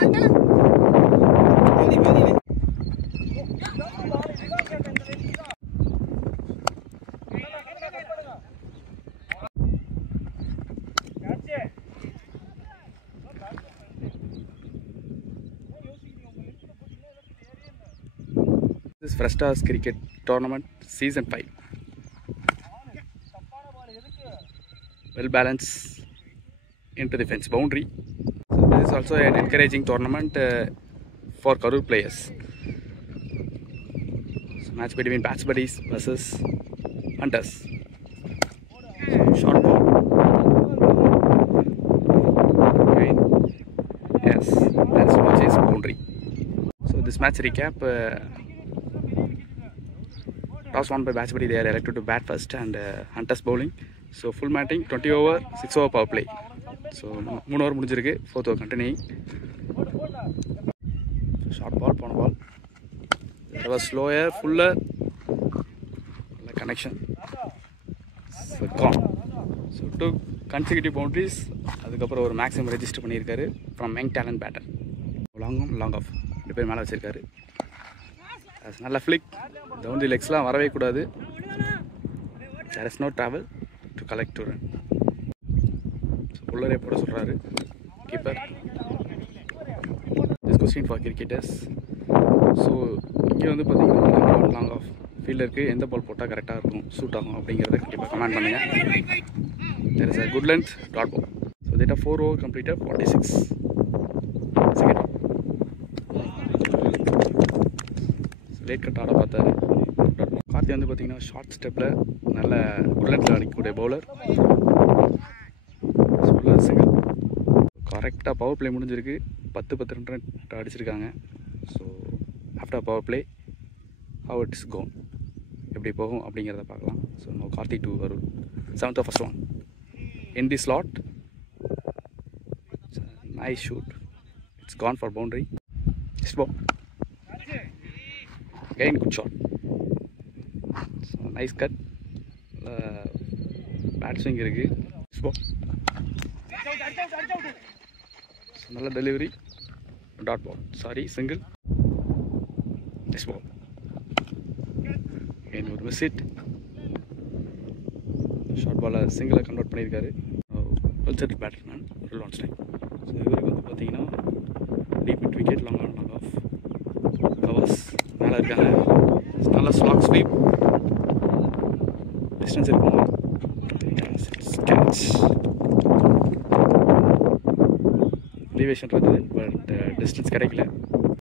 This is Freshstars Cricket Tournament Season 5. Well balanced into the fence boundary. So this is also an encouraging tournament for Karur players. So match between Bats Buddies versus Hunters. Short ball. Okay. Yes, that's what is boundary. So this match recap. Toss won by Bats Buddy. They are elected to bat first and Hunters bowling. So full matching 20 over 6 over power play. So 3 over முடிஞ்சிருக்கு 4th over continuing. Short ball, pon ball. There was slower, fuller connection. So gone. So two consecutive boundaries. அதுக்கப்புறம் ஒரு maximum register பண்ணியிருக்காரு from young talent batter. Long off 2 பேர் மேலே வச்சிருக்காரு. நல்ல ஃபிளிக். Down the லெக்ஸ்லாம் வரவே கூடாது. There is no travel to collect to run. So உள்ளரே போட சொல்றாரு keeper. This question for cricketers. So இங்க வந்து பாத்தீங்கன்னா லாங் ஆஃப் ஃபீல்டருக்கு எந்த பால் போட்டா கரெக்ட்டா இருக்கும் சூட் ஆகும் அப்படிங்கறத கண்டிப்பா கமெண்ட் பண்ணுங்க. There is a good length dot ball. So that 4 over completed 46 second. Late cut ஆட பார்த்தாரு. கார்த்தி வந்து பார்த்தீங்கன்னா ஷார்ட் ஸ்டெப்பில் நல்ல குட்லெட்டில் அடிக்கக்கூடிய பவுலர். சிங்கிள் கரெக்டாக பவர் பிளே முடிஞ்சிருக்கு. 10 ரன் அடிச்சிருக்காங்க. So after power play how it's gone எப்படி போகும் அப்படிங்கிறத பார்க்கலாம். So now Karthi to Varun 7th first one in the slot. Nice shot. It's gone for boundary. Next ball. Again good shot. So nice cut. Bat swing irukku. So nalla delivery. Dot ball. Sorry, single. Nice ball. Again ஒரு miss hit. Short ball single convert பண்ணிருக்காரு. Well set batsman. Full on strike. So இவருக்கு வந்து பாத்தீங்கன்னா deep mid wicket long on long off. Covers மேலே இருக்காங்க. நல்ல slack sweep. Distance இருக்கும். Catch. Elevation இருந்தது பட் டிஸ்டன்ஸ் கிடைக்கல.